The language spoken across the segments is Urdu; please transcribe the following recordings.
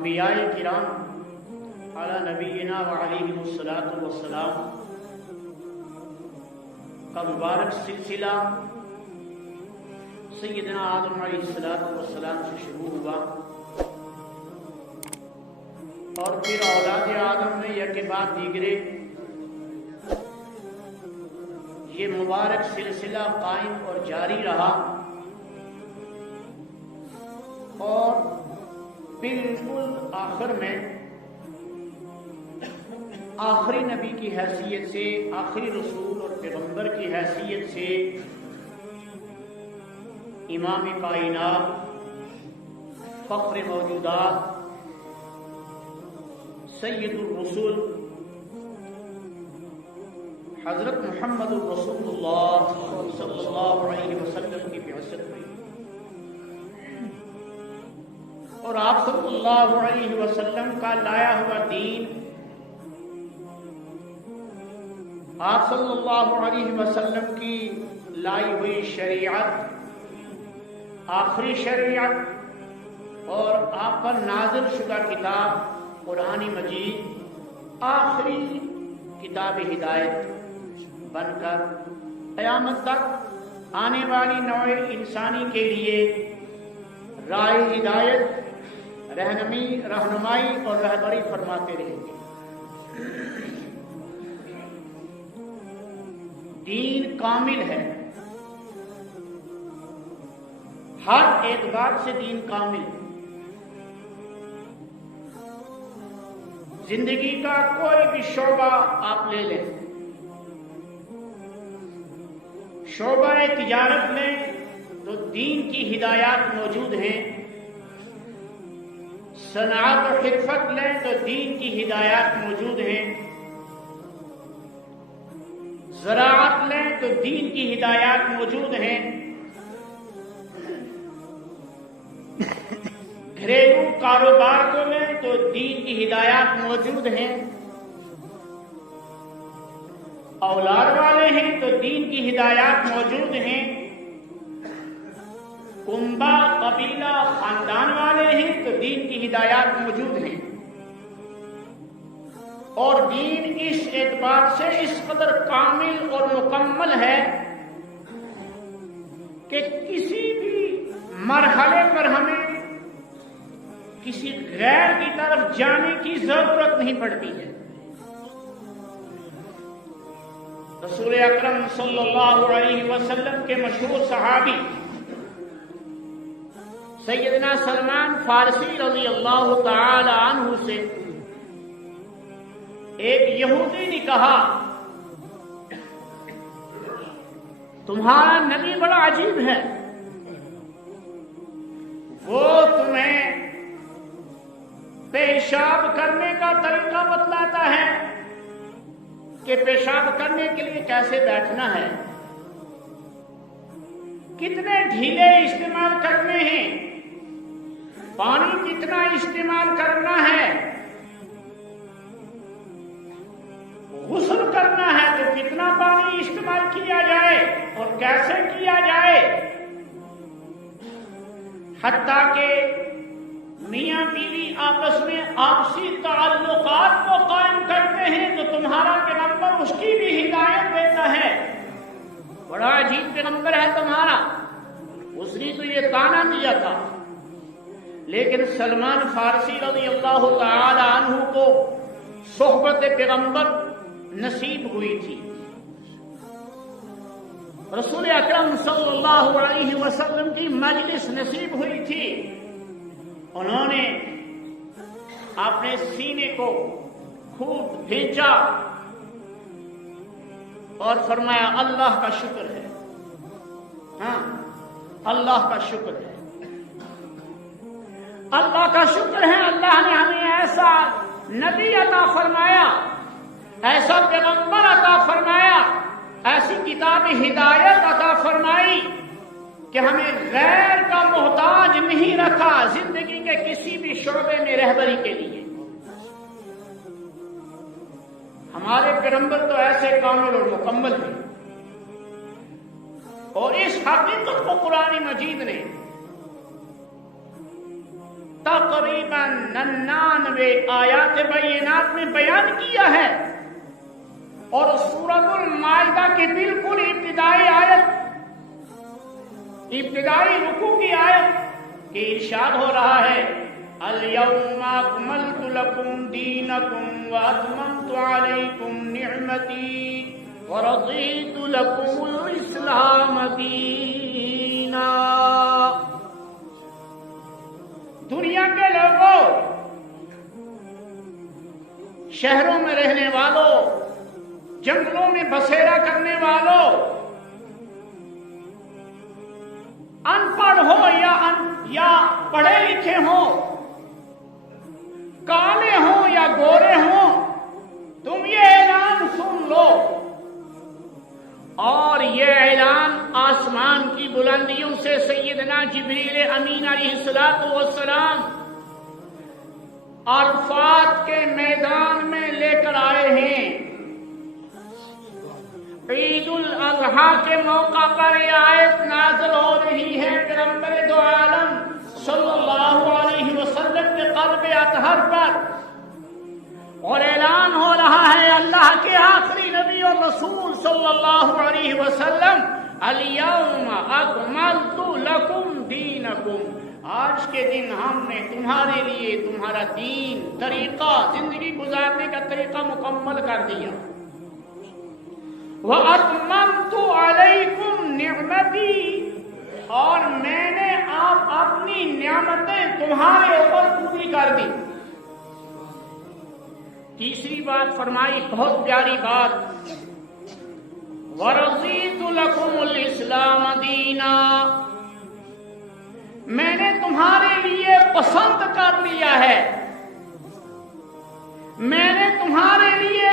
انبیاء کرام علی نبینا و علیہم الصلاۃ والسلام کا مبارک سلسلہ سیدنا آدم علیہ الصلاۃ والسلام سے شروع ہوا اور پھر اولاد آدم میں یکے بعد دیگرے یہ مبارک سلسلہ قائم اور جاری رہا، اور بالکل آخر میں آخری نبی کی حیثیت سے، آخری رسول اور پیغمبر کی حیثیت سے امام کائنات، فخر موجودات، سید الرسول حضرت محمد رسول اللہ صلی اللہ علیہ وسلم کی بعثت ہوئی، اور آپ صلی اللہ علیہ وسلم کا لایا ہوا دین، آپ صلی اللہ علیہ وسلم کی لائی ہوئی شریعت، آخری شریعت، اور آپ پر نازل شدہ کتاب قرآن مجید آخری کتاب ہدایت بن کر قیامت تک آنے والی نوع انسانی کے لیے راہ ہدایت، رہنمائی اور رہبری فرماتے رہیں گے۔ دین کامل ہے، ہر اعتبار سے دین کامل ہے۔ زندگی کا کوئی بھی شعبہ آپ لے لیں، شعبہ تجارت میں تو دین کی ہدایات موجود ہیں، صنعت و حرفت لیں تو دین کی ہدایات موجود ہیں، زراعت لیں تو دین کی ہدایات موجود ہیں، گھریلو کاروبار کو لیں تو دین کی ہدایات موجود ہیں، اولاد والے ہیں تو دین کی ہدایات موجود ہیں، کنبہ، قبیلہ، خاندان والے ہیں تو دین کی ہدایات موجود ہیں۔ اور دین اس اعتبار سے اس قدر کامل اور مکمل ہے کہ کسی بھی مرحلے پر ہمیں کسی غیر کی طرف جانے کی ضرورت نہیں پڑتی ہے۔ رسول اکرم صلی اللہ علیہ وسلم کے مشہور صحابی سیدنا سلمان فارسی رضی اللہ تعالی عنہ سے ایک یہودی نے کہا، تمہارا نبی بڑا عجیب ہے، وہ تمہیں پیشاب کرنے کا طریقہ بتلاتا ہے کہ پیشاب کرنے کے لیے کیسے بیٹھنا ہے، کتنے ڈھیلے استعمال کرنے ہیں، پانی کتنا استعمال کرنا ہے، غسل کرنا ہے تو کتنا پانی استعمال کیا جائے اور کیسے کیا جائے، حتیٰ کہ میاں بیوی آپس میں آپسی تعلقات کو قائم کرتے ہیں تو تمہارا پیغمبر اس کی بھی ہدایت دیتا ہے۔ بڑا عجیب پیغمبر ہے تمہارا، اس نے تو یہ تانا دیا تھا، لیکن سلمان فارسی رضی اللہ تعالی عنہ کو صحبت پیغمبر نصیب ہوئی تھی، رسول اکرم صلی اللہ علیہ وسلم کی مجلس نصیب ہوئی تھی۔ انہوں نے اپنے سینے کو خوب بھینچا اور فرمایا، اللہ کا شکر ہے، ہاں اللہ کا شکر ہے، اللہ کا شکر ہے، اللہ نے ہمیں ایسا نبی عطا فرمایا، ایسا پیغمبر عطا فرمایا، ایسی کتاب ہدایت عطا فرمائی کہ ہمیں غیر کا محتاج نہیں رکھا زندگی کے کسی بھی شعبے میں رہبری کے لیے۔ ہمارے پیغمبر تو ایسے کامل اور مکمل ہیں، اور اس حقیقت کو قرآن مجید نے تقریباً 99 آیات بینات میں بیان کیا ہے، اور سورۃ المائدہ کی بالکل ابتدائی رکوع کی آیت کی ارشاد ہو رہا ہے، اليوم اکملت لکم دینکم واتممت علیکم نعمتی ورضیت لکم الاسلام دینا۔ دنیا کے لوگوں، شہروں میں رہنے والوں، جنگلوں میں بسیرا کرنے والوں، ان پڑھ ہو یا پڑھے لکھے ہوں، کالے ہوں یا گورے ہوں، تم یہ اعلان سن لو، اور یہ اعلان آسمان کی بلندیوں سے سیدنا جبریل امین علیہ السلام عرفات کے میدان میں لے کر آئے ہیں۔ عید الاضحیٰ کے موقع پر یہ آیت نازل ہو رہی ہے پیغمبر دو عالم صلی اللہ علیہ وسلم کے قلب اطہر پر، اور اعلان ہو رہا ہے اللہ کے آخری نبی اور رسول صلی اللہ علیہ وسلم، الیوم اکملت لکم دینکم، آج کے دن ہم نے تمہارے لیے تمہارا دین، طریقہ، زندگی گزارنے کا طریقہ مکمل کر دیا۔ وَأَتْمَمْتُ عَلَيْكُمْ نِعْمَتِي، اور میں نے اپنی نعمتیں تمہارے اوپر پوری کر دی۔ تیسری بات فرمائی، بہت پیاری بات، وَرَضِيتُ لَكُمُ الْإِسْلَامَ دِينًا، میں نے تمہارے لیے پسند کر لیا ہے، میں نے تمہارے لیے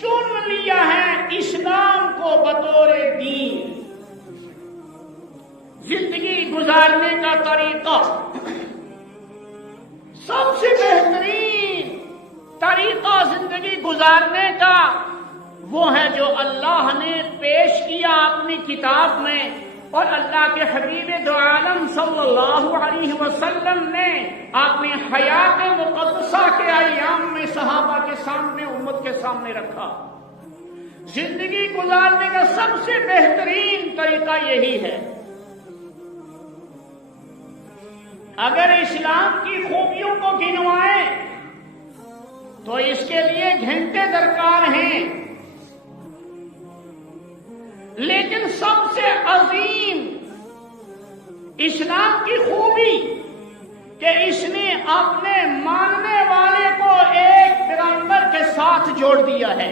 چن لیا ہے اسلام کو بطور دین، زندگی گزارنے کا طریقہ۔ سب سے بہترین طریقہ زندگی گزارنے کا وہ ہے جو اللہ نے پیش کیا اپنی کتاب میں، اور اللہ کے حبیب دو عالم صلی اللہ علیہ وسلم نے اپنی حیات مقدسہ کے ایام میں صحابہ کے سامنے، امت کے سامنے رکھا۔ زندگی گزارنے کا سب سے بہترین طریقہ یہی ہے۔ اگر اسلام کی خوبیوں کو گنوائیں تو اس کے لیے گھنٹے درکار ہیں، لیکن سب سے عظیم اسلام کی خوبی کہ اس نے اپنے ماننے والے کو ایک پیغمبر کے ساتھ جوڑ دیا ہے،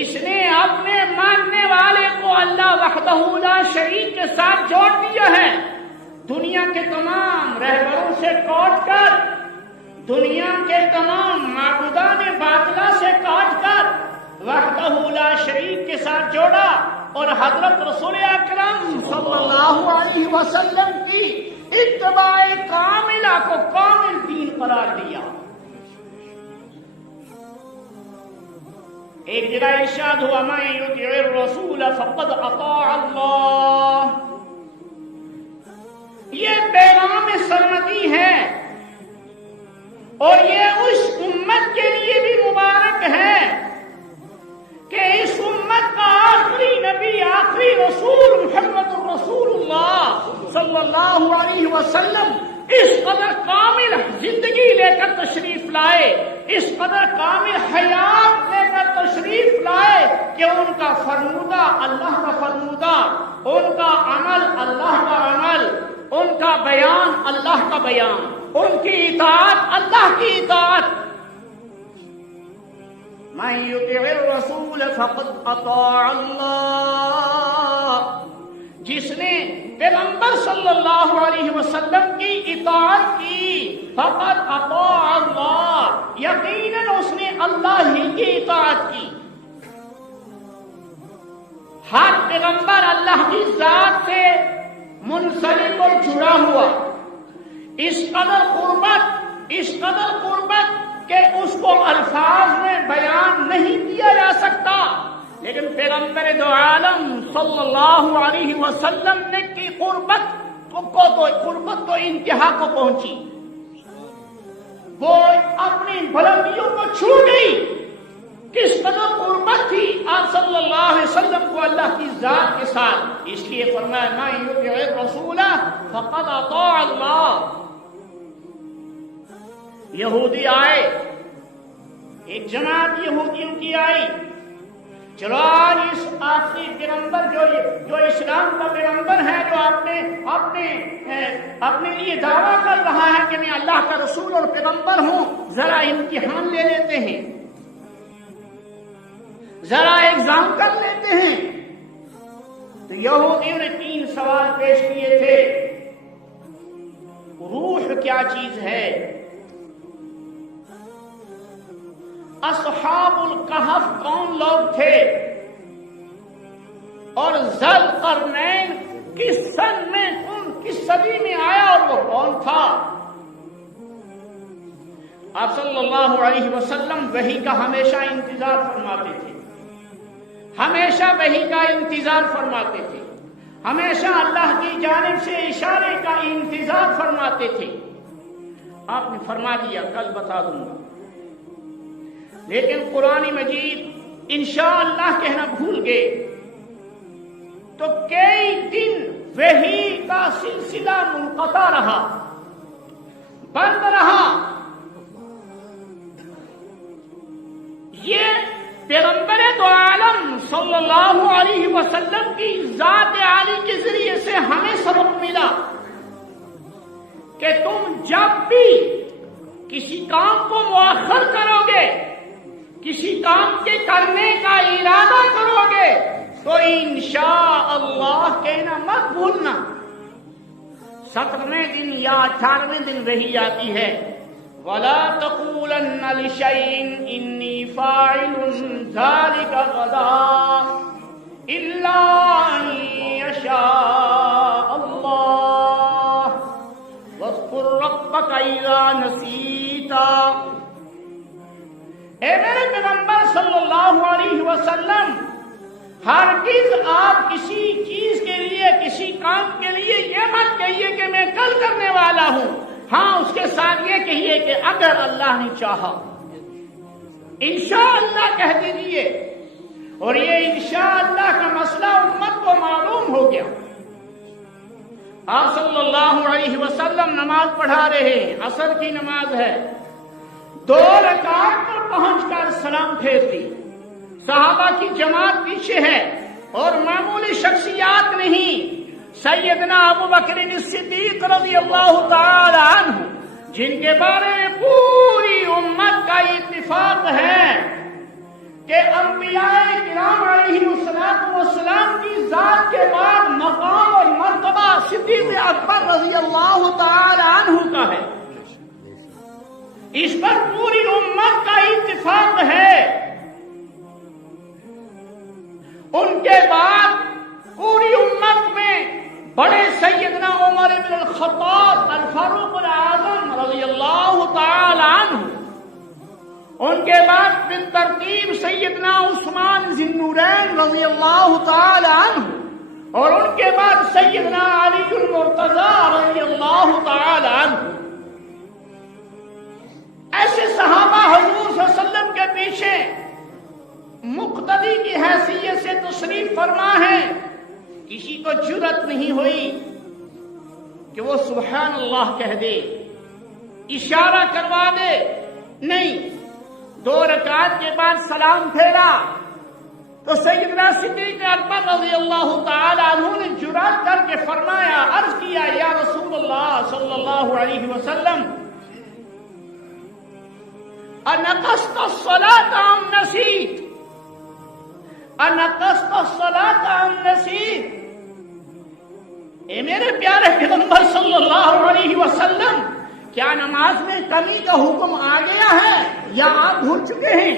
اس نے اپنے ماننے والے کو اللہ وحدہ لا شریک کے ساتھ جوڑ دیا ہے۔ دنیا کے تمام رہبروں سے کاٹ کر، دنیا کے تمام معبودان باطلہ سے کاٹ کر وحدہ لا شریک کے ساتھ جوڑا، اور حضرت رسول اکرم صلی اللہ علیہ وسلم کی اتباع کاملہ کو کامل دین قرار دیا۔ ایک جگہ ارشاد ہوا، من یطع الرسول فقد اطاع اللہ، یہ پیغام سرمدی ہے، اور یہ اس امت کے لیے بھی مبارک ہے کہ اس امت کا آخری نبی، آخری رسول محمد رسول اللہ صلی اللہ علیہ وسلم اس قدر کامل زندگی لے کر تشریف لائے، اس قدر کامل حیات لے کر تشریف لائے کہ ان کا فرمودہ اللہ کا فرمودہ، ان کا عمل اللہ کا عمل، ان کا بیان اللہ کا بیان، ان کی اطاعت اللہ کی اطاعت۔ من یطع الرسول فقد اطاع اللہ، جس نے پیغمبر صلی اللہ علیہ وسلم کی اطاعت کی، فقد اطاع اللہ، یقیناً اس نے اللہ ہی کی اطاعت کی۔ ہر پیغمبر اللہ کی ذات سے منسلک اور جڑا ہوا، اس قدر قربت کہ اس کو الفاظ میں بیان نہیں کیا جا سکتا، لیکن پیغمبر دو عالم صلی اللہ علیہ وسلم نے کی قربت قربت تو انتہا کو پہنچی، وہ اپنی بلندیوں کو چھو گئی. کس قدر قربت تھی آپ صلی اللہ علیہ وسلم کو اللہ کی ذات کے ساتھ. اس لیے فرمایا من یطع الرسول فقد اطاع اللہ. یہودی آئے، ایک جماعت یہودیوں کی آئی، چلو آج اس آخری پیغمبر جو اسلام کا پیغمبر ہے، جو اپنے لیے دعویٰ کر رہا ہے کہ میں اللہ کا رسول اور پیغمبر ہوں، ذرا امتحان لے لیتے ہیں، ذرا ایگزام کر لیتے ہیں. تو یہودیوں نے 3 سوال پیش کیے تھے. روح کیا چیز ہے؟ اصحاب الکہف کون لوگ تھے؟ اور ذوالقرنین کس سن میں، کس صدی میں آیا اور وہ کون تھا؟ آپ صلی اللہ علیہ وسلم وحی کا ہمیشہ انتظار فرماتے تھے، ہمیشہ وحی کا انتظار فرماتے تھے، ہمیشہ اللہ کی جانب سے اشارے کا انتظار فرماتے تھے. آپ نے فرما دیا کل بتا دوں گا، لیکن قرآن مجید انشاءاللہ کہنا بھول گئے. تو کئی دن وحی کا سلسلہ منقطع رہا، بند رہا. یہ پیغمبر دو عالم صلی اللہ علیہ وسلم کی ذات عالی کے ذریعے سے ہمیں سبق ملا کہ تم جب بھی کسی کام کو مؤخر کرو گے، کسی کام کے کرنے کا ارادہ کرو گے، تو انشاءاللہ کہنا مت بھولنا. 17ویں دن یا 18ویں دن وحی آتی ہے، وَلَا تَقُولَنَّ لِشَيْءٍ إِنِّي فَاعِلٌ ذَلِكَ غَدًا إِلَّا أَن يَشَاءَ اللَّهُ وَاذْكُر رَّبَّكَ إِذَا نَسِيتَ. اے میرے پیغمبر صلی اللہ علیہ وسلم، ہرگز آپ کسی چیز کے لیے، کسی کام کے لیے یہ مت کہیے کہ میں کل کرنے والا ہوں. ہاں، اس کے ساتھ یہ کہیے کہ اگر اللہ نے چاہا. انشاءاللہ کہہ دیجیے. اور یہ انشاءاللہ کا مسئلہ امت کو معلوم ہو گیا. آپ صلی اللہ علیہ وسلم نماز پڑھا رہے ہیں، عصر کی نماز ہے. 2 رکعت پر پہنچ کر سلام پھیر دی. صحابہ کی جماعت پیچھے ہے اور معمولی شخصیات نہیں. سیدنا ابو بکر الصدیق رضی اللہ تعالی عنہ، جن کے بارے میں پوری امت کا اتفاق ہے کہ انبیاء کرام علیہ السلام کی ذات کے بعد مقام اور مرتبہ صدیق اکبر رضی اللہ تعالی عنہ کا ہے. اس پر پوری امت کا اتفاق ہے. ان کے بعد پوری امت میں بڑے سیدنا عمر بن الخطاب الفاروق الاعظم رضی اللہ تعالی عنہ، ان کے بعد بالترتیب سیدنا عثمان ذی النورین رضی اللہ تعالی عنہ، اور ان کے بعد سیدنا علی المرتضی رضی اللہ تعالی عنہ. ایسے صحابہ حضور صلی اللہ علیہ وسلم کے پیچھے مقتدی کی حیثیت سے تشریف فرما ہے. کسی کو جرأت نہیں ہوئی کہ وہ سبحان اللہ کہہ دے، اشارہ کروا دے. نہیں، 2 رکعت کے بعد سلام پھیرا تو سیدنا صدیق اکبر رضی اللہ تعالی عنہ نے جرأت کر کے فرمایا، عرض کیا، یا رسول اللہ صلی اللہ علیہ وسلم، انقصت الصلاة ام نسیت؟ انقصت الصلاة ام نسیت؟ اے میرے پیارے پیغمبر صلی اللہ علیہ وسلم، کیا نماز میں کمی کا حکم آ گیا ہے یا آپ بھول چکے ہیں؟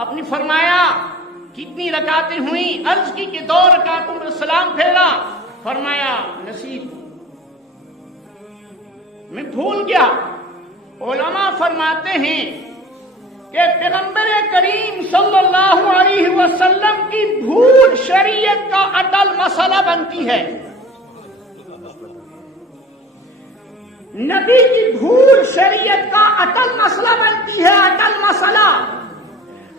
آپ نے فرمایا کتنی رکعتیں ہوئیں؟ عرض کی کہ 2 رکعتوں میں سلام پھیرا. فرمایا نسیت، میں بھول گیا. علماء فرماتے ہیں کہ پیغمبر کریم صلی اللہ علیہ وسلم کی بھول شریعت کا اٹل مسئلہ بنتی ہے. نبی کی بھول شریعت کا اٹل مسئلہ بنتی ہے، اٹل مسئلہ.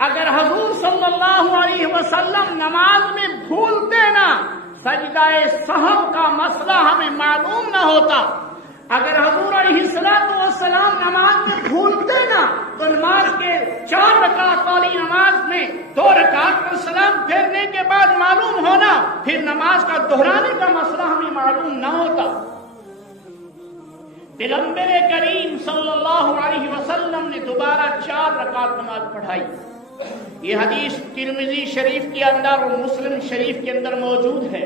اگر حضور صلی اللہ علیہ وسلم نماز میں بھولتے نا، سجدہ سہو کا مسئلہ ہمیں معلوم نہ ہوتا. اگر حضور علیہ السلام نماز میں بھولتے نا تو نماز کے 4 رکعت والی نماز میں 2 رکعت پر سلام پھیرنے کے بعد معلوم ہونا، پھر نماز کا دہرانے کا مسئلہ ہمیں معلوم نہ ہوتا. پیغمبر کریم صلی اللہ علیہ وسلم نے دوبارہ 4 رکعت نماز پڑھائی. یہ حدیث ترمذی شریف کے اندر اور مسلم شریف کے اندر موجود ہے.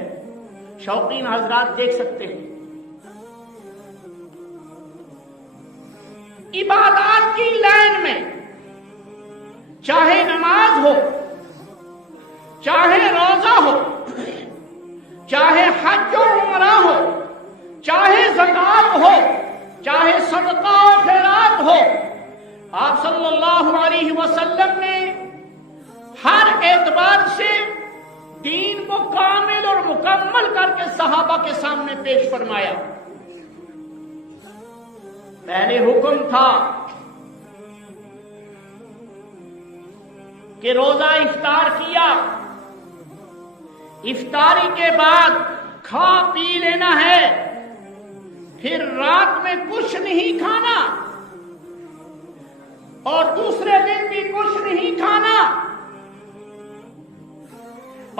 شوقین حضرات دیکھ سکتے ہیں. عبادات کی لائن میں چاہے نماز ہو، چاہے روزہ ہو، چاہے حج و عمرہ ہو، چاہے زکات ہو، چاہے صدقہ و خیرات ہو، آپ صلی اللہ علیہ وسلم نے ہر اعتبار سے دین کو کامل اور مکمل کر کے صحابہ کے سامنے پیش فرمایا. پہلے حکم تھا کہ روزہ افطار کیا، افطاری کے بعد کھا پی لینا ہے، پھر رات میں کچھ نہیں کھانا اور دوسرے دن بھی کچھ نہیں کھانا،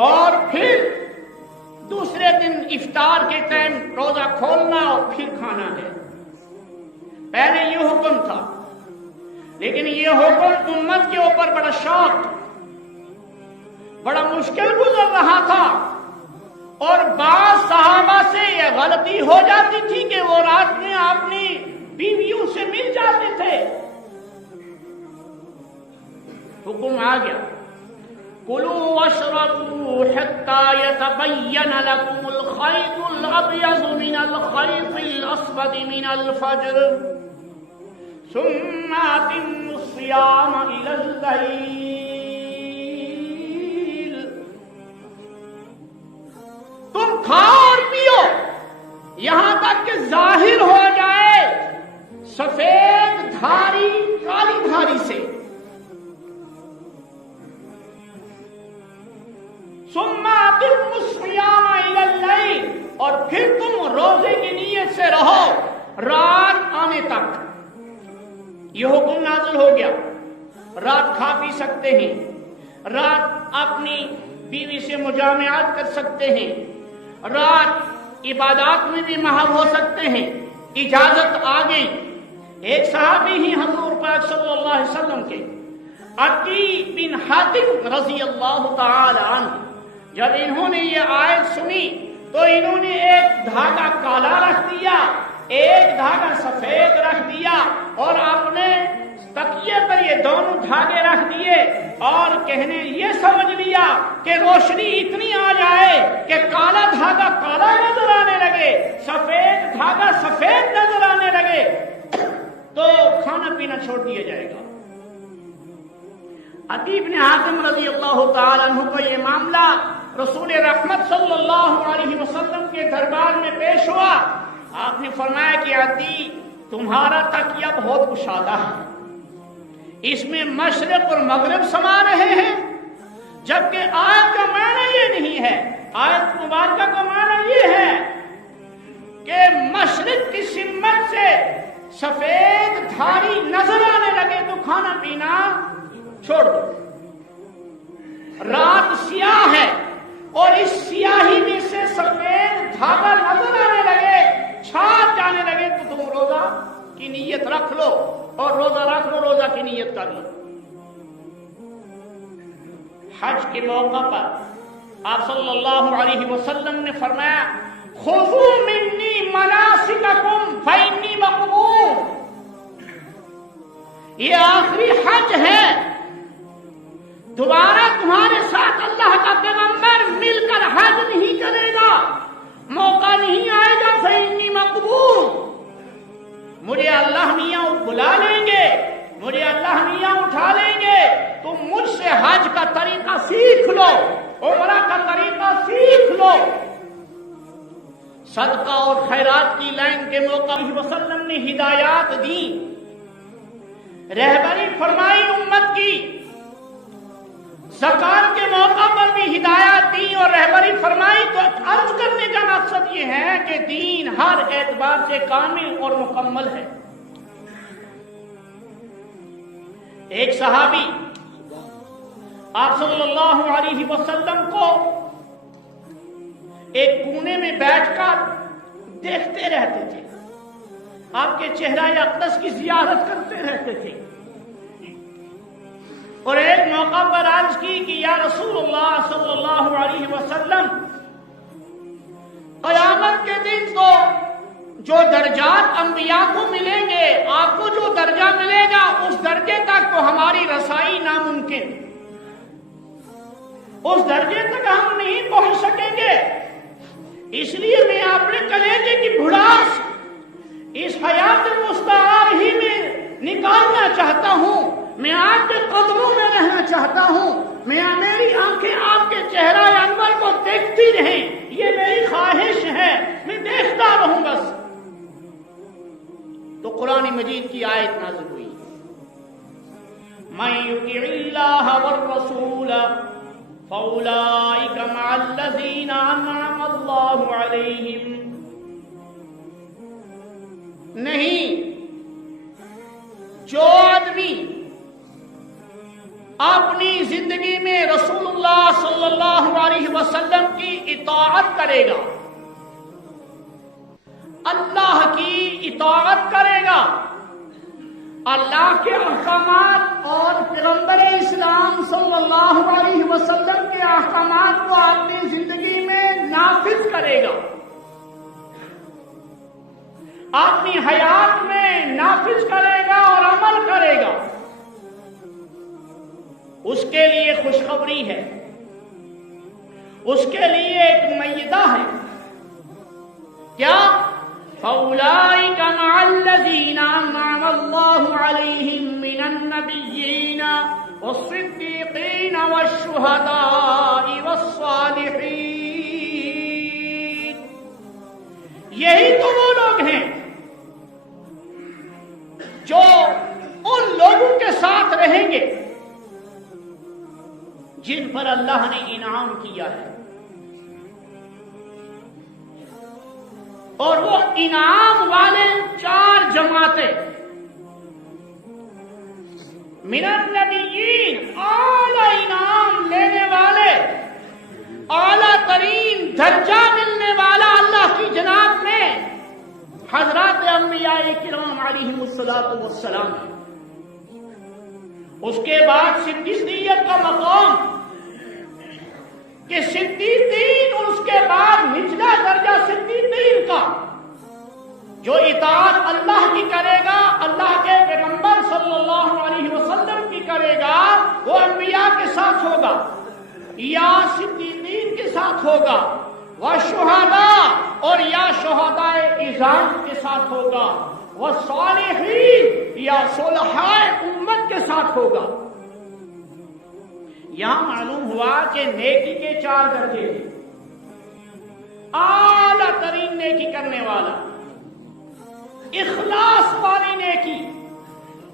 اور پھر دوسرے دن افطار کے ٹائم روزہ کھولنا اور پھر کھانا ہے. پہلے یہ حکم تھا، لیکن یہ حکم امت کے اوپر بڑا شاق، بڑا مشکل گزر رہا تھا، اور بعض صحابہ سے یہ غلطی ہو جاتی تھی کہ وہ رات میں اپنی بیویوں سے مل جاتے تھے. حکم آ گیا، کلوا واشربوا حتى يتبين لكم الخيط الأبيض من الخيط الأسود من الفجر ثم أتموا الصيام إلى الليل. تم کھاؤ اور پیو یہاں تک کہ ظاہر ہو جائے سفید دھاری کالی دھاری سے. ثم أتموا الصيام إلى الليل، اور پھر تم روزے کی نیت سے رہو رات آنے تک. یہ حکم نازل ہو گیا. رات کھا پی سکتے ہیں، رات اپنی بیوی سے مجامعات کر سکتے ہیں، رات عبادات میں بھی محو ہو سکتے ہیں. اجازت آ گئی. ایک صحابی ہی حضور پاک صلی اللہ علیہ وسلم کے عدی بن حاتم رضی اللہ تعالی عنہ، جب انہوں نے یہ آیت سنی تو انہوں نے ایک دھاگا کالا رکھ دیا، ایک دھاگا سفید رکھ دیا، اور اپنے تکیے پر یہ دونوں دھاگے رکھ دیے، اور کہنے یہ سمجھ لیا کہ روشنی اتنی آ جائے کہ کالا دھاگا کالا نظر آنے لگے، سفید دھاگا سفید نظر آنے لگے تو کھانا پینا چھوڑ دیا جائے گا. عدی بن حاتم رضی اللہ تعالی عنہ کو یہ معاملہ رسول رحمت صلی اللہ علیہ وسلم کے دربار میں پیش ہوا. آپ نے فرمایا کہ عدی تمہارا تکیہ بہت کشادہ ہے، اس میں مشرق اور مغرب سما رہے ہیں، جبکہ آیت کا معنی یہ نہیں ہے. آیت مبارکہ کا معنی یہ ہے کہ مشرق کی سمت سے سفید دھاری نظر آنے لگے تو کھانا پینا چھوڑ دو. رات سیاہ ہے اور اس سیاہی میں سے سفید دھاگا نظر آنے لگے، چھاپ جانے لگے تو تم روزہ کی نیت رکھ لو، اور روزہ رکھ لو، روزہ کی نیت کر لو. حج کے موقع پر آپ صلی اللہ علیہ وسلم نے فرمایا خذوا منی مناسککم فانی مقبول. یہ آخری حج ہے، دوبارہ تمہارے ساتھ اللہ کا پیغمبر مل کر حج نہیں کرے گا، موقع نہیں آئے گا. فإنی مقبول، مجھے اللہ میاں بلا لیں گے مجھے اللہ میاں اٹھا لیں گے، تم مجھ سے حج کا طریقہ سیکھ لو، عمرہ کا طریقہ سیکھ لو۔ صدقہ اور خیرات کی لائن کے موقع وسلم نے ہدایات دی، رہبری فرمائی امت کی، زکات کے موقع پر بھی ہدایات دی اور رہبری فرمائی۔ تو عرض کرنے کا مقصد یہ ہے کہ دین ہر اعتبار سے کامل اور مکمل ہے۔ ایک صحابی آپ صلی اللہ علیہ وسلم کو ایک کونے میں بیٹھ کر دیکھتے رہتے تھے، آپ کے چہرہ اقدس کی زیارت کرتے رہتے تھے، اور ایک موقع پر عرض کی کہ یا رسول اللہ صلی اللہ علیہ وسلم، قیامت کے دن تو جو درجات انبیاء کو ملیں گے، آپ کو جو درجہ ملے گا اس درجے تک تو ہماری رسائی ناممکن، اس درجے تک ہم نہیں پہنچ سکیں گے۔ اس لیے میں اپنے کلیجے کی بھڑاس اس حیات مستعار ہی میں نکالنا چاہتا ہوں، میں آپ کے قدموں میں رہنا چاہتا ہوں، میری آنکھیں آپ کے چہرہ انور کو دیکھتی رہیں، یہ میری خواہش ہے، میں دیکھتا رہوں بس۔ تو قرآن مجید کی آیت نازل ہوئی، مَن یُطِعِ اللَّهَ وَالرَّسُولَ فَأُولَٰئِکَ مَعَ الَّذِینَ أَنْعَمَ اللَّهُ عَلَیْہِمْ۔ نہیں، جو آدمی اپنی زندگی میں رسول اللہ صلی اللہ علیہ وسلم کی اطاعت کرے گا، اللہ کی اطاعت کرے گا، اللہ کے احکامات اور پیغمبر اسلام صلی اللہ علیہ وسلم کے احکامات کو اپنی زندگی میں نافذ کرے گا، اپنی حیات میں نافذ کرے گا اور عمل کرے گا، اس کے لیے خوشخبری ہے، اس کے لیے ایک میدہ ہے۔ کیا؟ فَأُولَٰئِکَ مَعَ الَّذِینَ أَنْعَمَ اللَّهُ عَلَیْہِم مِّنَ النَّبِیِّینَ وَالصِّدِّیقِینَ وَالشُّہَدَاءِ وَالصَّالِحِینَ۔ یہی تو وہ لوگ ہیں جو ان لوگوں کے ساتھ رہیں گے جن پر اللہ نے انعام کیا ہے، اور وہ انعام والے چار جماعتیں، من النبیین، اعلی انعام لینے والے، اعلی ترین درجہ ملنے والا اللہ کی جناب میں حضرات انبیاء کرام علیہم السلام ہے۔ اس کے بعد صدیقیت کا مقام کہ صدیقین، اس کے بعد نچلا درجہ صدیقین کا، جو اطاعت اللہ کی کرے گا، اللہ کے پیغمبر صلی اللہ علیہ وسلم کی کرے گا، وہ انبیاء کے ساتھ ہوگا یا صدیقین کے ساتھ ہوگا، وَالشُّہَدَاء، اور یا شہداء اعزاز کے ساتھ ہوگا، وَالصَّالِحِینَ، یا صلحاء امت کے ساتھ ہوگا۔ یہاں معلوم ہوا کہ نیکی کے چار درجے ہیں، اعلیٰ ترین نیکی کرنے والا، اخلاص والی نیکی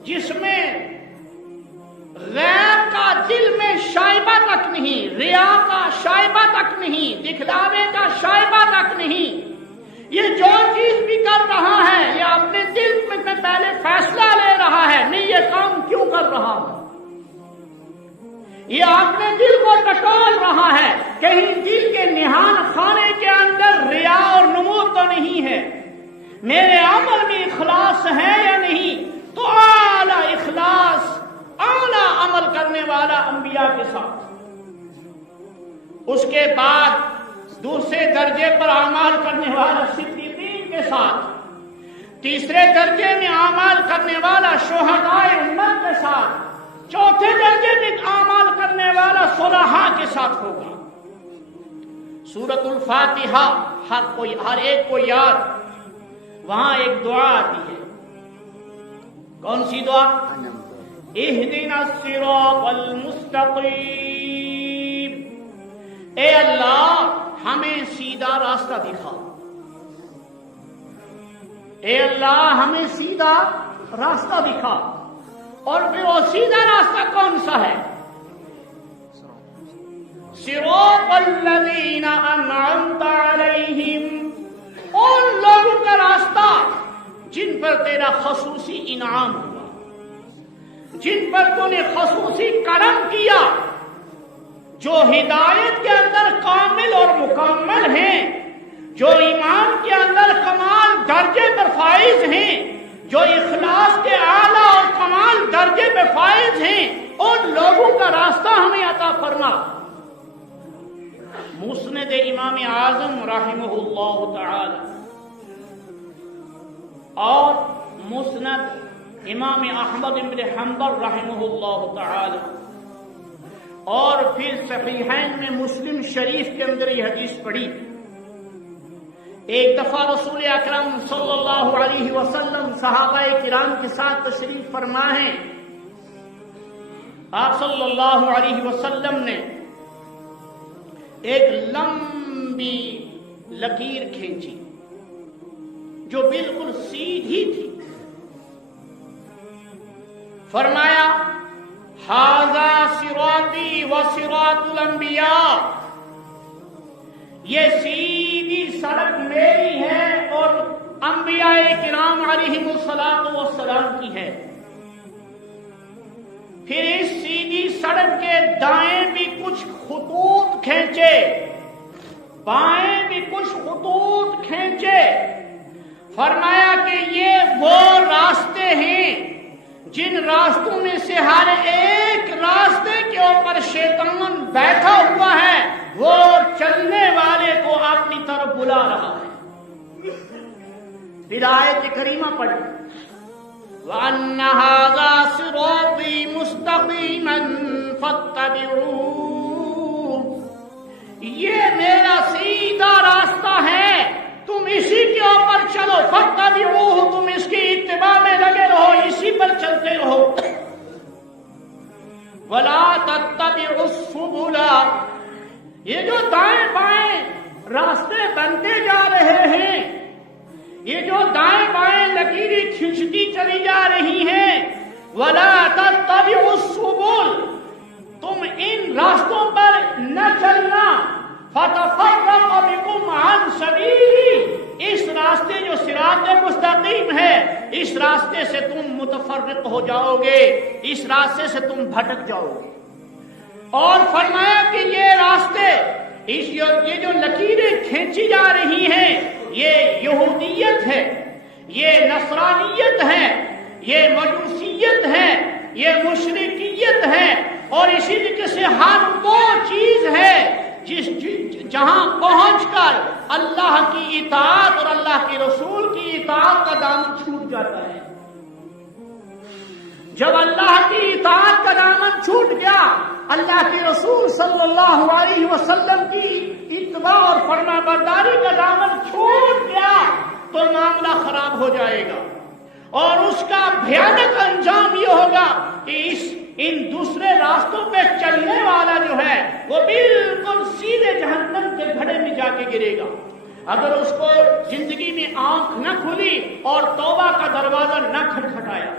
جس میں غیر کا دل میں شائبہ تک نہیں، ریا کا شائبہ تک نہیں، دکھلاوے کا شائبہ تک نہیں، یہ جو چیز بھی کر رہا ہے یہ اپنے دل میں پہلے فیصلہ لے رہا ہے، میں یہ کام کیوں کر رہا ہوں، یہ اپنے دل کو ٹٹول رہا ہے، کہیں دل کے نہان خانے کے اندر ریا اور نمود تو نہیں ہے، میرے عمل میں اخلاص ہے یا نہیں۔ تو اعلیٰ اخلاص، اعلیٰ عمل کرنے والا انبیاء کے ساتھ، اس کے بعد دوسرے درجے پر اعمال کرنے والا صدیقین کے ساتھ، تیسرے درجے میں اعمال کرنے والا شہداء امت کے ساتھ، چوتھے درجے میں اعمال کرنے والا صلحاء کے ساتھ ہوگا۔ سورۃ الفاتحہ ہر ایک کو یاد، وہاں ایک دعا آتی ہے، کون سی دعا؟ اہدنا الصراط المستقیم، اے اللہ ہمیں سیدھا راستہ دکھا، اے اللہ ہمیں سیدھا راستہ دکھا۔ اور پھر وہ سیدھا راستہ کون سا ہے؟ صراط الذین انعمت علیہم، ان لوگوں کا راستہ جن پر تیرا خصوصی انعام ہوا، جن پر تو نے خصوصی کرم کیا، جو ہدایت کے اندر کامل اور مکمل ہیں، جو ایمان کے اندر کمال درجے پر فائز ہیں، جو اخلاص کے اعلیٰ اور کمال درجے پہ فائز ہیں، ان لوگوں کا راستہ ہمیں عطا فرما۔ مسند امام اعظم رحمہ اللہ تعالی اور مسند امام احمد بن حنبل رحمہ اللہ تعالی، اور پھر صحیحین میں مسلم شریف کے اندر یہ حدیث پڑھی۔ ایک دفعہ رسول اکرم صلی اللہ علیہ وسلم صحابہ کرام کے ساتھ تشریف فرما ہیں۔ آپ صلی اللہ علیہ وسلم نے ایک لمبی لکیر کھینچی جو بالکل سیدھی تھی، فرمایا ھذا صراطی و صراط الانبیاء، یہ سیدھی سڑک میری ہے اور انبیاء کرام علیہم الصلاۃ والسلام کی ہے۔ پھر اس سیدھی سڑک کے دائیں بھی کچھ خطوط کھینچے، بائیں بھی کچھ خطوط کھینچے، فرمایا کہ یہ وہ راستے ہیں جن راستوں میں سے ہر ایک راستے کے اوپر شیطان بیٹھا ہوا ہے، وہ چلنے والے کو اپنی طرف بلا رہا ہے۔ پھر آیت کریمہ پڑھی وَأَنَّ هَذَا صِرَاطِي مُسْتَقِيمًا فَاتَّبِعُوهُ، یہ میرا سیدھا راستہ ہے، تم اسی کے اوپر چلو، فَاتَّبِعُوهُ، تم اس کی اتباع میں لگے رہو، اسی پر چلتے رہو۔ وَلَا تَتَّبِعُوا السُّبُلَ، یہ جو دائیں بائیں راستے بنتے جا رہے ہیں، یہ جو دائیں بائیں لکیریں کھینچتی چلی جا رہی ہیں، وَلَا تَتَّبِعُوا السُّبُلَ، تم ان راستوں پر نہ چلنا، فَتَفَرَّقَ بِكُمْ عَنْ سَبِيلِهِ، اس راستے جو صراط مستقیم ہے، اس راستے سے تم متفرق ہو جاؤ گے، اس راستے سے تم بھٹک جاؤ گے۔ اور فرمایا کہ یہ راستے، یہ جو لکیریں کھینچی جا رہی ہیں، یہ یہودیت ہے، یہ نصرانیت ہے، یہ مجوسیت ہے، یہ مشرکیت ہے، اور اسی طریقے سے ہر وہ چیز ہے جہاں پہنچ کر اللہ کی اطاعت اور اللہ کے رسول کی اطاعت کا دامن چھوٹ جاتا ہے۔ جب اللہ کی اطاعت کا دامن چھوٹ گیا، اللہ کے رسول صلی اللہ علیہ وسلم کی اتباع اور فرما برداری کا دامن چھوٹ گیا تو معاملہ خراب ہو جائے گا، اور اس کا بھیانک انجام یہ ہوگا کہ ان دوسرے راستوں پہ چلنے والا جو ہے وہ بالکل سیدھے جہنم کے گھڑے میں جا کے گرے گا، اگر اس کو زندگی میں آنکھ نہ کھلی اور توبہ کا دروازہ نہ کھٹکھٹایا۔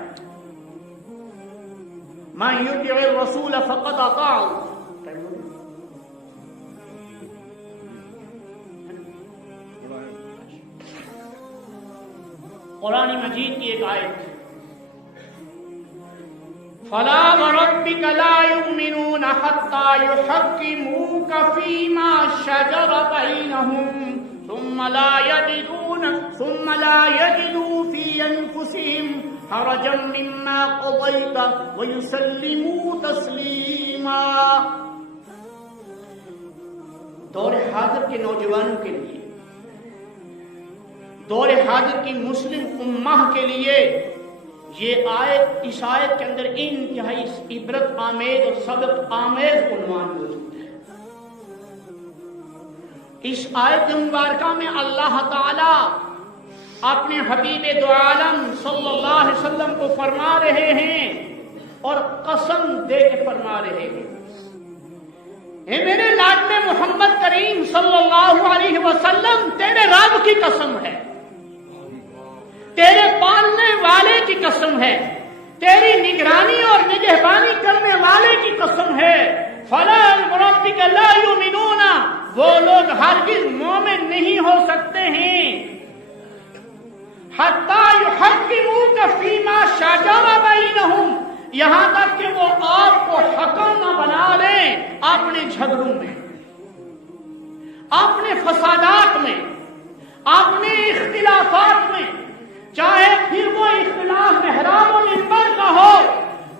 مَن يُطِعِ الرَّسُولَ فَقَدْ أَطَاعَ اللَّهَ، قرآن مجید کی ایک آیت، فَلَا وَرَبِّكَ لَا يُؤْمِنُونَ حَتَّى يُحَكِّمُوكَ فِيمَا شَجَرَ بَيْنَهُمْ ثُمَّ لَا يَجِدُوا فِي أَنفُسِهِمْ حَرَجًا مِّمَّا قَضَيْتَ وَيُسَلِّمُوا تَسْلِيمًا۔ دور حاضر کے نوجوانوں کے لیے، دور حاضر کی مسلم امہ کے لیے یہ آیت، اس آیت کے اندر انتہائی عبرت آمیز اور سبق آمیز عنوان موجود ہے۔ اس آیت مبارکہ میں اللہ تعالی اپنے حبیب دو عالم صلی اللہ علیہ وسلم کو فرما رہے ہیں اور قسم دے کے فرما رہے ہیں، اے میرے لاڈلے محمد کریم صلی اللہ علیہ وسلم، تیرے رب کی قسم ہے، تیرے پالنے والے کی قسم ہے، تیری نگرانی اور نگہبانی کرنے والے کی قسم ہے، فلا وربک لا یؤمنون، وہ لوگ ہرگز مومن نہیں ہو سکتے ہیں، حتی یحکموک فیما شجر بینہم، یہاں تک کہ وہ آپ کو حکم نہ بنا لیں اپنے جھگڑوں میں، اپنے فسادات میں، اپنے اختلافات میں، چاہے پھر وہ اختلاف محراب و منبر کا ہو،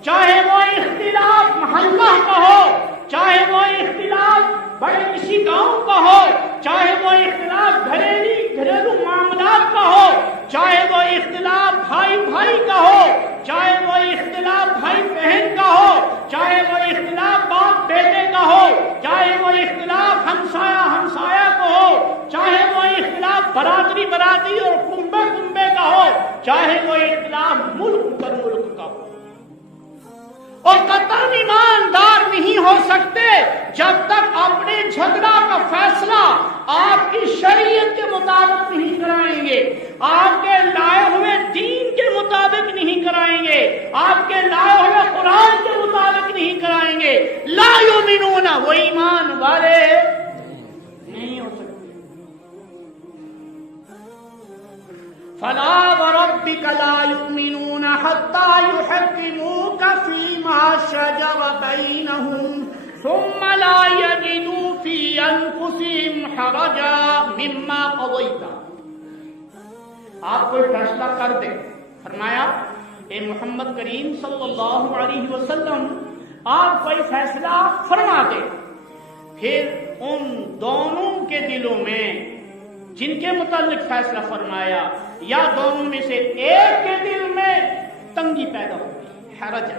چاہے وہ اختلاف محلہ کا ہو، چاہے وہ اختلاف بڑے کسی گاؤں کا ہو، چاہے وہ اختلاف گھریلو معاملات کا ہو، چاہے وہ اختلاف بھائی بھائی کا ہو، چاہے وہ اختلاف بھائی بہن کا ہو، چاہے وہ اختلاف باپ بیٹے کا ہو، چاہے وہ اختلاف ہمسایہ ہمسایہ کا ہو، چاہے وہ اختلاف برادری برادری اور کنبے کنبے کا ہو، چاہے وہ اختلاف ملک پر ملک کا ہو، اور قطعاً ایماندار نہیں ہو سکتے جب تک اپنے جھگڑا کا فیصلہ آپ کی شریعت کے مطابق نہیں کرائیں گے، آپ کے لائے ہوئے دین کے مطابق نہیں کرائیں گے، آپ کے لائے ہوئے قرآن کے مطابق نہیں کرائیں گے، لا یؤمنون، وہ ایمان والے نہیں ہو سکتے۔ فلا وربک لا یؤمنون حتی یحکموک فیما شجر بینہم ثم لا یجدوا فی انفسہم حرجا مما قضیت۔ آپ کوئی فیصلہ کر دیں، فرمایا اے محمد کریم صلی اللہ علیہ وسلم، آپ کوئی فیصلہ فرما دیں، پھر ان دونوں کے دلوں میں جن کے متعلق فیصلہ فرمایا یا دونوں میں سے ایک کے دل میں تنگی پیدا ہو گئی، حرج،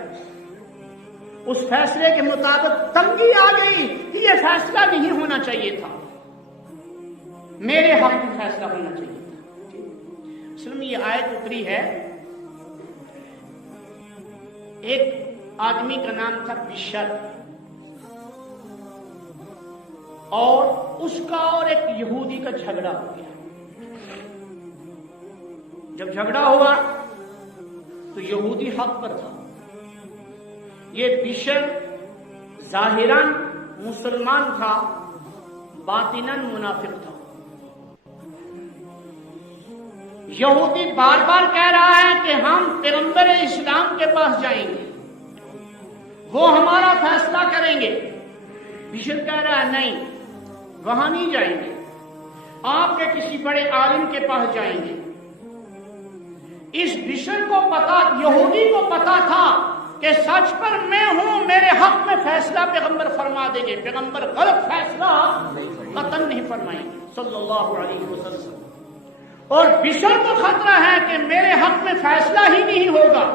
اس فیصلے کے مطابق تنگی آ گئی کہ یہ فیصلہ نہیں ہونا چاہیے تھا، میرے حق میں فیصلہ ہونا چاہیے تھا۔ اصل میں یہ آیت اتری ہے، ایک آدمی کا نام تھا بشر، اور اس کا اور ایک یہودی کا جھگڑا ہو گیا۔ جب جھگڑا ہوا تو یہودی حق پر تھا، یہ بشر ظاہراً مسلمان تھا، باطناً منافق تھا۔ یہودی بار بار کہہ رہا ہے کہ ہم پیغمبر اسلام کے پاس جائیں گے، وہ ہمارا فیصلہ کریں گے۔ بشر کہہ رہا ہے نہیں، وہاں نہیں جائیں گے، آپ کے کسی بڑے عالم کے پاس جائیں گے۔ اس بشر کو پتا، یہودی کو پتا تھا کہ سچ پر میں ہوں، میرے حق میں فیصلہ پیغمبر فرما دیں گے، پیغمبر غلط فیصلہ قطعاً نہیں فرمائیں گے صلی اللہ علیہ وسلم۔ اور بشر کو خطرہ ہے کہ میرے حق میں فیصلہ ہی نہیں ہوگا،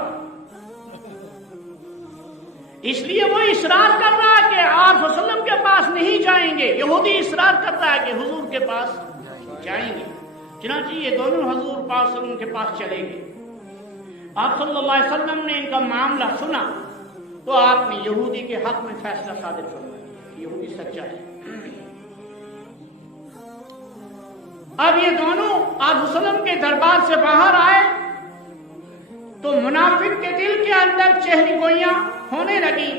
اس لیے وہ اصرار کر رہا ہے کہ آپ صلی اللہ علیہ وسلم کے پاس نہیں جائیں گے، یہودی اصرار کرتا ہے کہ حضور کے پاس جائیں گے۔ چنانچہ یہ دونوں حضور پاک صلی اللہ علیہ وسلم کے پاس چلے گئے۔ آپ صلی اللہ علیہ وسلم نے ان کا معاملہ سنا تو آپ نے یہودی کے حق میں فیصلہ صادر فرما دیا، یہودی سچا ہے۔ اب یہ دونوں آپ صلی اللہ علیہ وسلم کے دربار سے باہر آئے تو منافق کے دل کے اندر چہری گوئیاں ہونے لگی،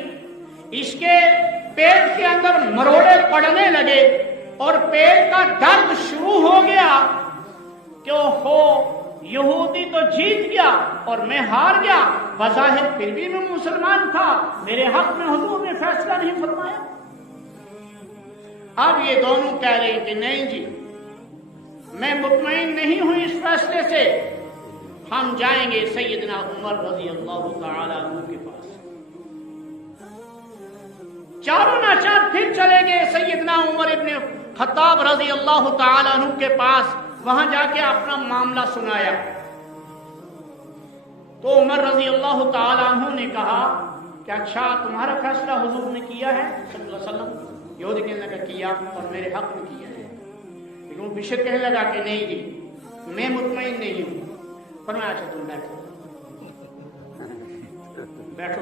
اس کے پیٹ کے اندر مروڑے پڑنے لگے اور پیٹ کا درد شروع ہو گیا کہ اوہو، یہودی تو جیت گیا اور میں ہار گیا، بظاہر پھر بھی میں مسلمان تھا، میرے حق میں حضور نے فیصلہ نہیں فرمایا۔ اب یہ دونوں کہہ رہے ہیں کہ نہیں جی، میں مطمئن نہیں ہوں اس فیصلے سے، ہم جائیں گے سیدنا عمر رضی اللہ تعالی عنہ کے پاس۔ چاروں ناچار پھر چلے گئے سیدنا عمر ابن خطاب رضی اللہ تعالی عنہ کے پاس، وہاں جا کے اپنا معاملہ سنایا تو عمر رضی اللہ تعالی عنہ نے کہا کہ اچھا تمہارا فیصلہ حضور نے کیا ہے صلی اللہ علیہ وسلم؟ یہودی کہنے لگا کیا اور میرے حق میں کیا ہے، لیکن وہ بشر کہنے لگا کہ نہیں جی میں مطمئن نہیں ہوں۔ فرمایا اچھا تم بیٹھو بیٹھو۔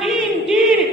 3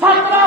17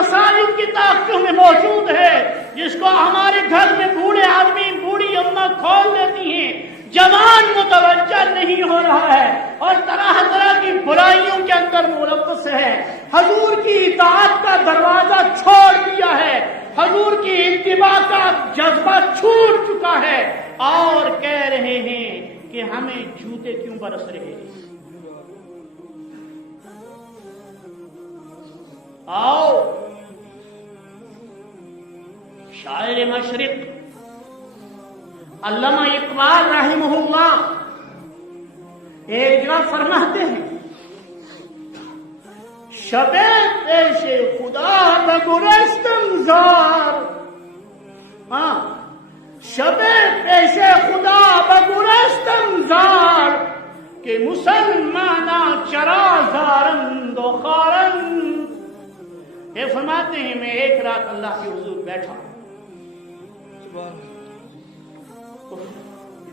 مساجد کی تاختوں میں موجود ہے، جس کو ہمارے گھر میں بوڑھے آدمی بوڑھی اماں کھول دیتی ہیں، جوان متوجہ نہیں ہو رہا ہے اور طرح طرح کی برائیوں کے اندر ملوث ہے، حضور کی اطاعت کا دروازہ چھوڑ دیا ہے، حضور کی اتباع کا جذبہ چھوٹ چکا ہے، اور کہہ رہے ہیں کہ ہمیں جوتے کیوں برس رہے ہیں۔ آؤ شاعر مشرق علامہ اقبال رحمہ اللہ ایک جگہ فرماتے ہیں، شب پیش خدا بگرستم زار، ہاں شب پیش خدا بگرستم زار کہ مسلمانہ چرا زارند و خارند۔ یہ فرماتے ہیں میں ایک رات اللہ کے حضور بیٹھا،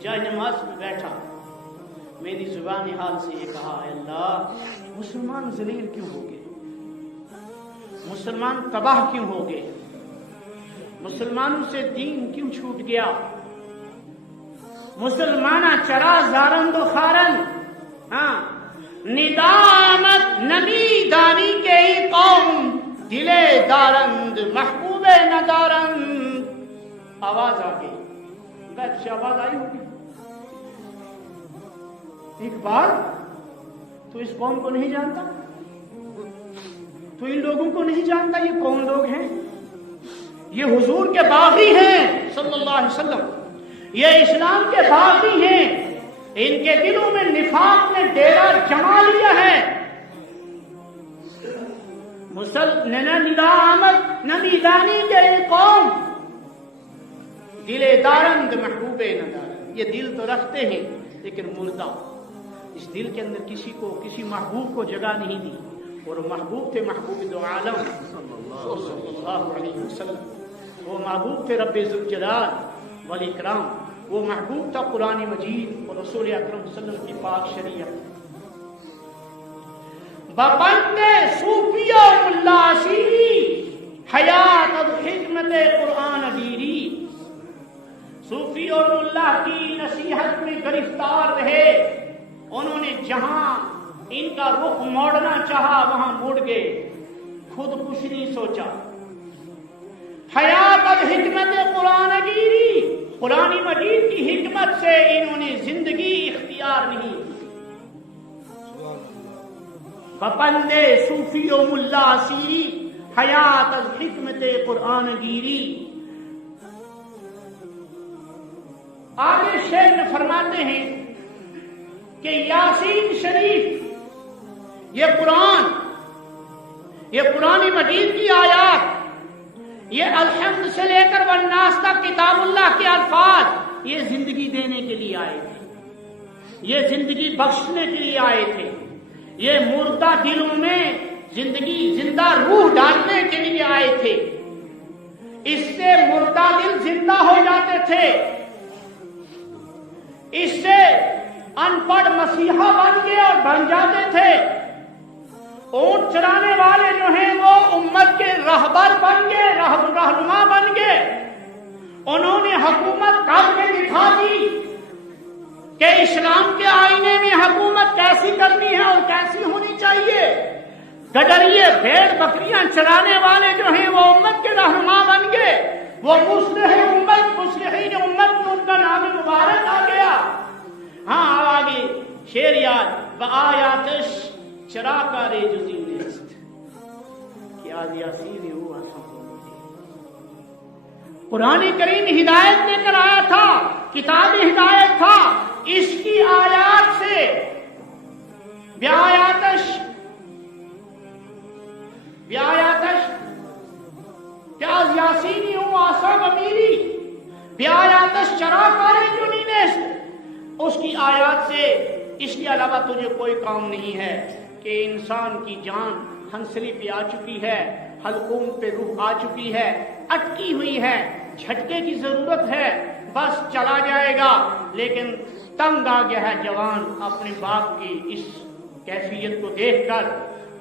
جائے نماز میں بیٹھا، میری زبان حال سے یہ کہا، اے اللہ مسلمان ذلیل کیوں ہو گئے، مسلمان تباہ کیوں ہو گئے، مسلمانوں سے دین کیوں چھوٹ گیا، مسلمانہ چرا زارند و خارند، ہاں ندامت نمی دانی کے ہی قوم دلے دارند محبوب ندارند۔ آواز آ گئی، غیب سے آواز آئی ہوگی، اقبال تو اس قوم کو نہیں جانتا، تو ان لوگوں کو نہیں جانتا، یہ کون لوگ ہیں؟ یہ حضور کے باغی ہیں صلی اللہ علیہ وسلم، یہ اسلام کے باغی ہیں، ان کے دلوں میں نفاق نے ڈیرا جما لیا ہے۔ ندانی کے قوم دلے دارند محبوب ندارند، یہ دل تو رکھتے ہیں لیکن مردہ، اس دل کے اندر کسی کو کسی محبوب کو جگہ نہیں دی، اور محبوب تھے محبوب دو عالم صلی اللہ علیہ وسلم، وہ محبوب تھے رب ذوالجلال والاکرام، وہ محبوب تھا قرآن مجید اور رسول اکرم صلی اللہ علیہ وسلم کی پاک شریعت۔ ببند صوفیہ ملا شیری حیات اب حکمت قرآن گیری، صوفی اور ملا کی نصیحت میں گرفتار رہے، انہوں نے جہاں ان کا رخ موڑنا چاہا وہاں مڑ گئے، خود کچھ نہیں سوچا۔ حیات اب حکمت قرآن گیری، قرآن مجید کی حکمت سے انہوں نے زندگی اختیار نہیں کی۔ بپندے صوفی و ملا سیری حیات از حکمت قرآن گیری۔ آگے شیخ میں فرماتے ہیں کہ یاسین شریف، یہ قرآن مجید کی آیات، یہ الحمد سے لے کر والناس تک کتاب اللہ کے الفاظ، یہ زندگی دینے کے لیے آئے تھے، یہ زندگی بخشنے کے لیے آئے تھے، یہ مردہ دلوں میں زندہ روح ڈالنے کے لیے آئے تھے، اس سے مردہ دل زندہ ہو جاتے تھے، اس سے ان پڑھ مسیحا بن گئے اور بن جاتے تھے، اونٹ چرانے والے جو ہیں وہ امت کے رہبر بن گئے، رہنما بن گئے، انہوں نے حکومت کر کے دکھا دی کہ اسلام کے آئینے میں حکومت کیسی کرنی ہے اور کیسی ہونی چاہیے۔ گڈریے بھیڑ بکریاں چرانے والے جو ہیں وہ امت کے رہنما بن گئے، وہ مصلحین امت میں ان کا نام مبارک آ گیا۔ ہاں آگے شعر یاد، بآیاتش چراغ جزی نیست کہ آج یاسین ہوا قرآن کریم ہدایت لے کر آیا تھا، کتاب ہدایت تھا، اس کی آیات سے بیایاتش پیاز یاسینی ہوں آسام امیری بیایاتش چراغ جزی نیست، اس کی آیات سے اس کے علاوہ تجھے کوئی کام نہیں ہے کہ انسان کی جان ہنسلی پہ آ چکی ہے، حلقوم پہ روح آ چکی ہے، اٹکی ہوئی ہے، جھٹکے کی ضرورت ہے، بس چلا جائے گا، لیکن تنگ آ گیا ہے جوان اپنے باپ کی اس کیفیت کو دیکھ کر،